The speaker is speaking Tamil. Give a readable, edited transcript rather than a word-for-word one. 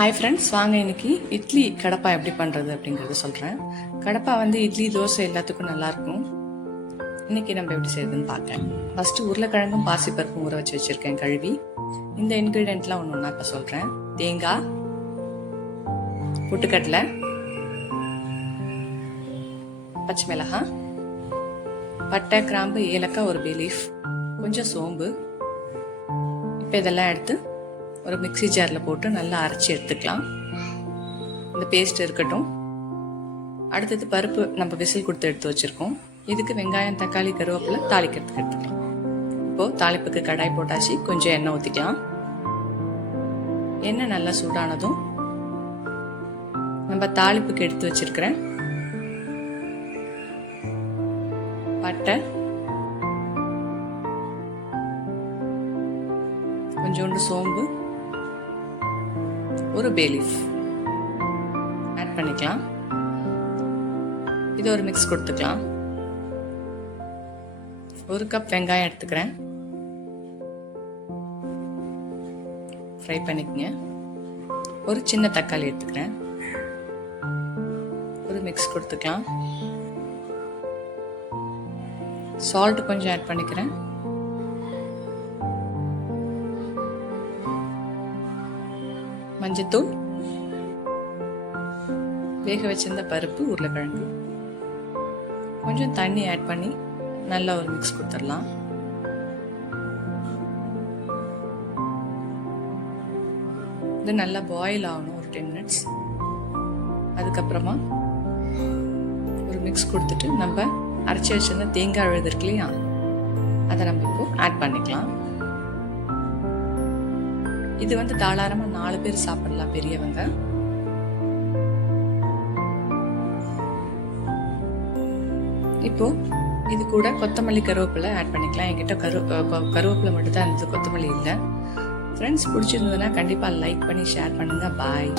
ஹாய் ஃப்ரெண்ட்ஸ், வாங்க இன்னைக்கு இட்லி கடப்பா எப்படி பண்ணுறது அப்படிங்கிறத சொல்கிறேன். கடப்பா வந்து இட்லி தோசை எல்லாத்துக்கும் நல்லாயிருக்கும். இன்னைக்கு நம்ம எப்படி செய்யறதுன்னு பார்க்கலாம். ஃபஸ்ட்டு உருளைக்கிழங்கும் பாசிப்பருப்பும் ஊற வச்சு வச்சுருக்கேன் கழுவி. இந்த இன்க்ரீடியன்ட்லாம் ஒன்று ஒன்றா இப்போ சொல்கிறேன். தேங்காய், பொட்டுக்கடலை, பச்சை மிளகாய், பட்டை, கிராம்பு, ஏலக்காய், ஒரு பே லீஃப், கொஞ்சம் சோம்பு. இப்போ இதெல்லாம் எடுத்து ஒரு மிக்சி ஜாரில் போட்டு நல்லா அரைச்சி எடுத்துக்கலாம். இந்த பேஸ்ட் இருக்கட்டும். அடுத்தது பருப்பு நம்ம விசில் கொடுத்து எடுத்து வச்சுருக்கோம். இதுக்கு வெங்காயம், தக்காளி, கருவேப்பிலை தாளிக்கிறதுக்கு எடுத்துக்கலாம். இப்போது தாளிப்புக்கு கடாய் போட்டாச்சு. கொஞ்சம் எண்ணெய் ஊற்றிக்கலாம். எண்ணெய் நல்லா சூடானதும் நம்ம தாளிப்புக்கு எடுத்து வச்சிருக்கிறேன் பட்டை, கொஞ்சோண்டு சோம்பு, ஒரு பே லீஃப் ஆட் பண்ணிக்கலாம். இது ஒரு மிக்ஸ் கொடுத்துக்கலாம். ஒரு கப் வெங்காயம் எடுத்துக்கிறேன். ஃப்ரை பண்ணிக்கங்க. ஒரு சின்ன தக்காளி எடுத்துக்கிறேன். ஒரு மிக்ஸ் கொடுத்துக்கலாம். சால்ட் கொஞ்சம் ஆட் பண்ணிக்கிறேன். மஞ்சத்தூள், வேக வச்சிருந்த பருப்பு, உருளைக்கிழங்கு, கொஞ்சம் தண்ணி ஆட் பண்ணி நல்லா ஒரு மிக்ஸ் கொடுத்துடலாம். இது நல்லா பாயில் ஆகணும் ஒரு 10 மினிட்ஸ். அதுக்கப்புறமா ஒரு மிக்ஸ் கொடுத்துட்டு நம்ம அரைச்சி வச்சிருந்த தேங்காய் விழுது இருக்கு இல்லையா, அதை நம்ம இப்போ ஆட் பண்ணிக்கலாம். இது வந்து தாராளமாக 4 பேர் சாப்பிடலாம், பெரியவங்க. இப்போ இது கூட கொத்தமல்லி, கருவேப்பிலை ஆட் பண்ணிக்கலாம். என்கிட்ட கருவேப்பிலை மட்டும் தான் இருந்தது, கொத்தமல்லி இல்லை. ஃப்ரெண்ட்ஸ், பிடிச்சிருந்ததுன்னா கண்டிப்பாக லைக் பண்ணி ஷேர் பண்ணுங்க. பாய்.